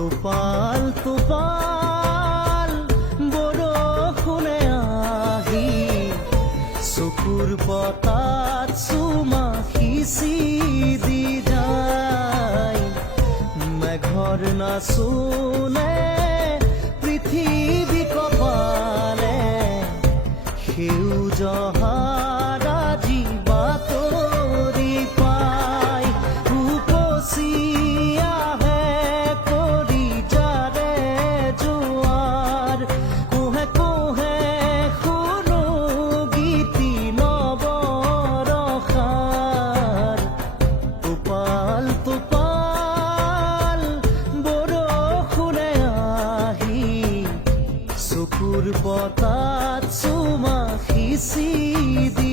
টোপাল টোপাল বৰষুণে আহি চকুৰ পতাত চুমা সিঁচি দি যায়। মেঘৰ নাচোনে পৃথিৱী কপালে সেউজ হাৰাজি বাতৰি পাই। উপচি আহে কৰি যাৰে জোৱাৰ, কোহে কোহে শুনো গীতি নৱৰসাৰ। টোপাল টোপাল বৰষুণে আহি চকুৰ পতাত চুমা সিঁচি দি